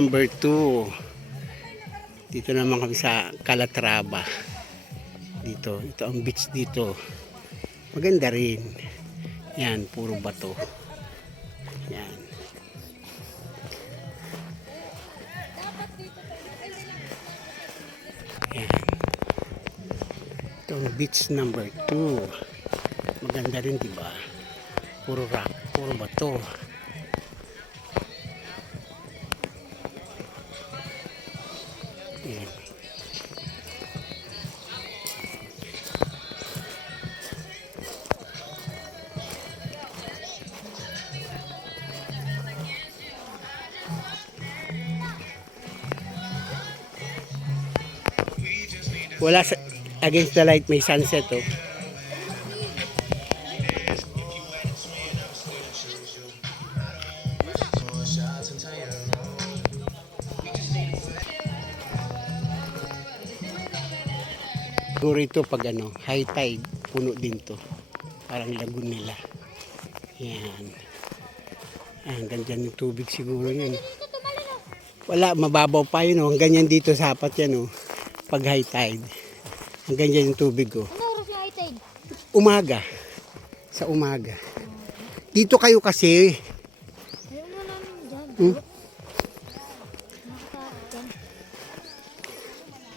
number 2. Dito naman kami sa Calatrava. Dito, ito ang beach dito. Maganda rin. Yan, puro bato. Yan. Yan. Ito ang beach number 2. Maganda rin, di ba? Puro rock, puro bato. Yan. Wala sa, against the light, may sunset, oh. Siguro ito pag ano, high tide, puno din to. Parang lagoon nila. Yan. Hanggang dyan yung tubig siguro yun. Wala, mababaw pa yun, oh. Hanggang yan dito sapat yan, oh. Pag high tide. Hanggang dyan yung tubig, oh. Ano oras yung high tide? Umaga. Sa umaga. Dito kayo kasi. Ayaw na namin dyan.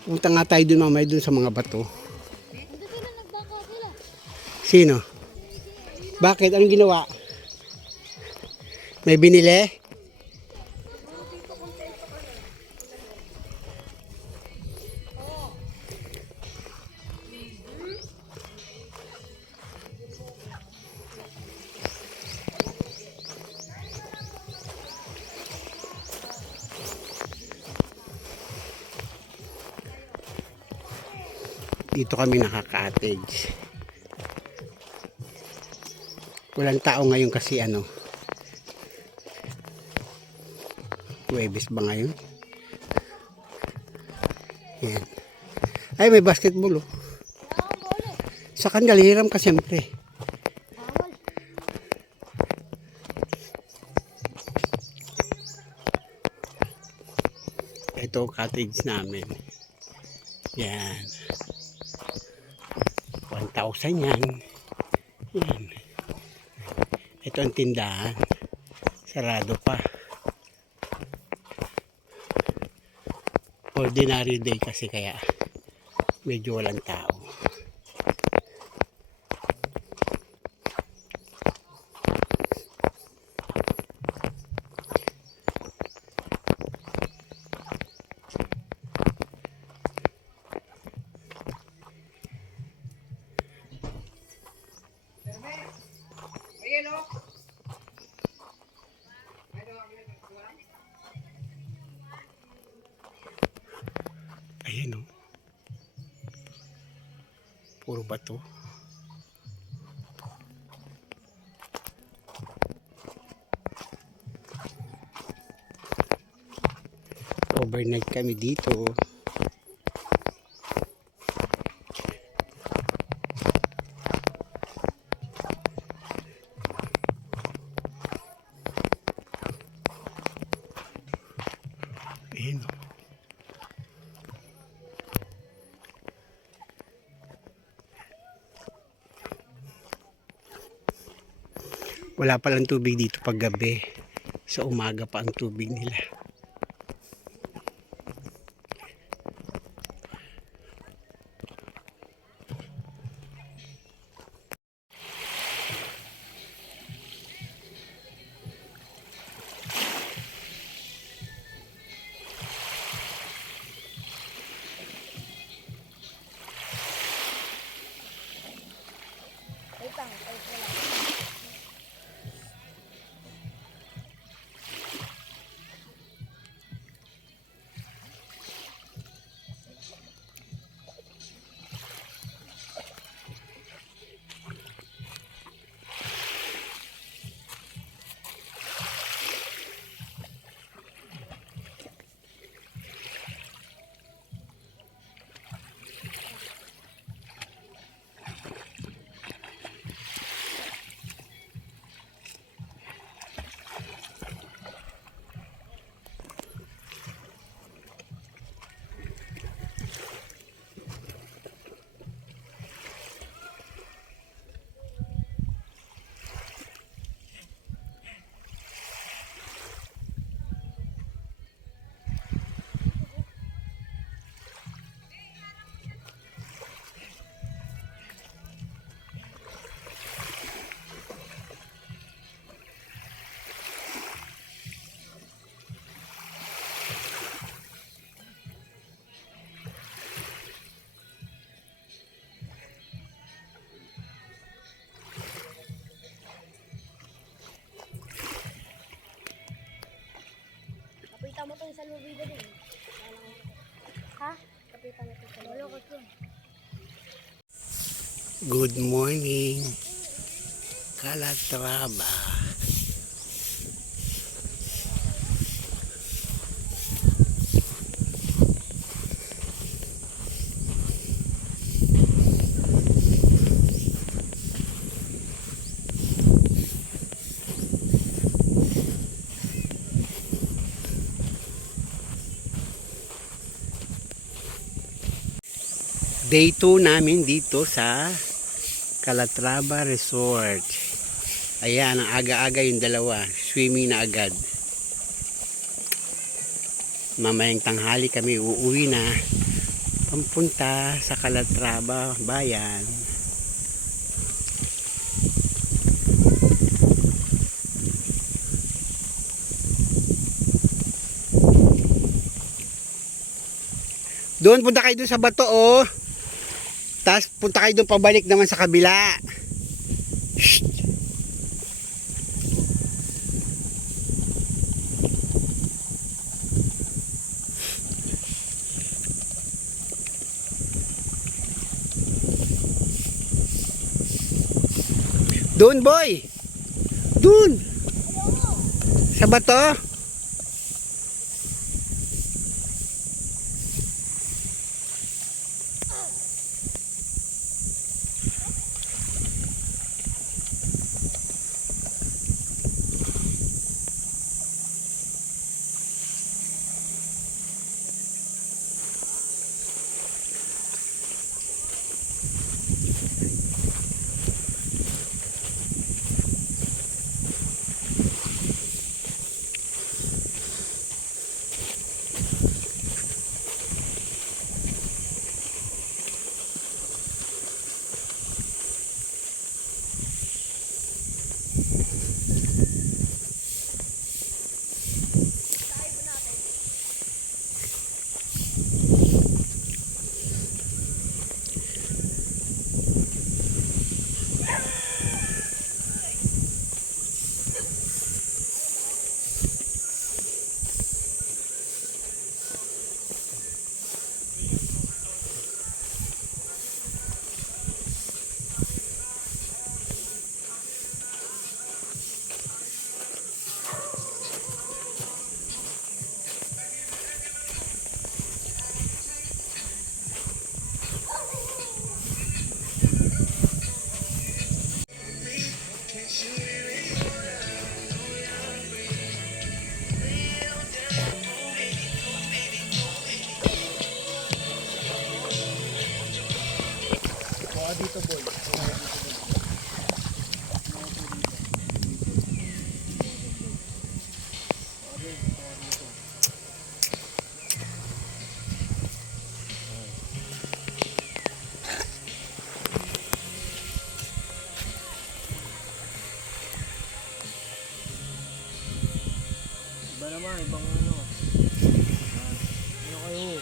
Punta nga tayo dun mamaya dun sa mga bato. Hindi sila nagbaka sila. Sino? Bakit? Anong ginawa? May binili? Dito kami nakaka-cottage. Walang tao ngayon kasi ano. Huwebes ba ngayon? Yan. Ay, may basketball, oh. Sa kanila, hiram ka siyempre. Bawal. Ito cottage namin. Yan. 1,000 yan. Yan. Ito ang tindahan. Sarado pa. Ordinary day kasi kaya medyo walang tao. Ayan, oh. Puro bato. Overnight kami dito. Ayan, oh. Wala palang tubig dito pag gabi. Sa umaga pa ang tubig nila. yung salubida din. Ha? Kapitan na ito. Wala ko ito. Good morning, Calatrava. Day 2 namin dito sa Calatrava Resort. Ayan, ang aga-aga yung dalawa. Swimming na agad. Mamayang tanghali kami uuwi na. Pampunta sa Calatrava bayan. Doon punta kayo doon sa bato oh. Tapos punta kayo doon pabalik naman sa kabila. Shh. Doon boy. Doon. Sa bato. Dito boy. Iba naman, ibang ano. Ano kayo?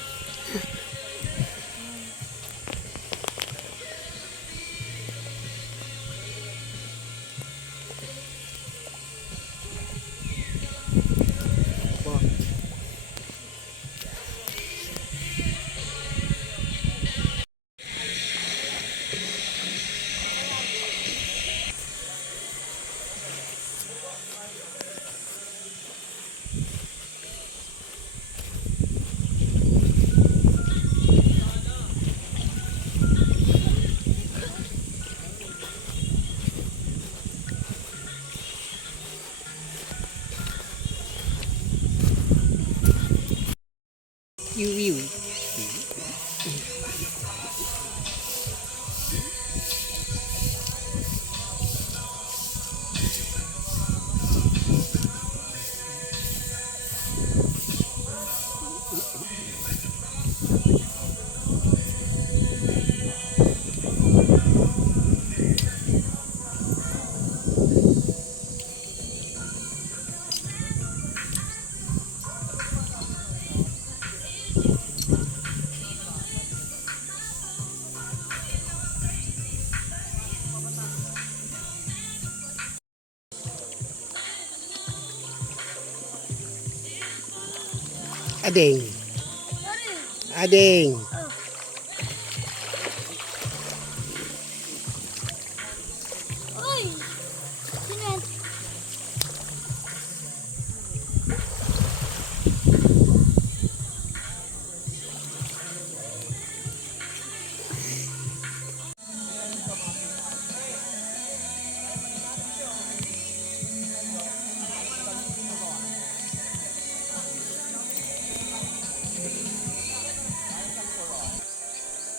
Iwiw. Ading. Sorry. Ading. Uy! Sino yan?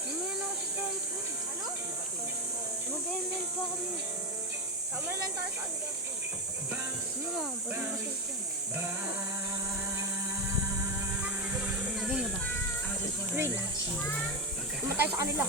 Ngayon ako sa cellphone. Ano? Mag-email pa kami. Kami lang tayo sa kanila. Ano nga, ba't mo kasi ito? Sabihin mo ba? Real. Kumatay sa kanila.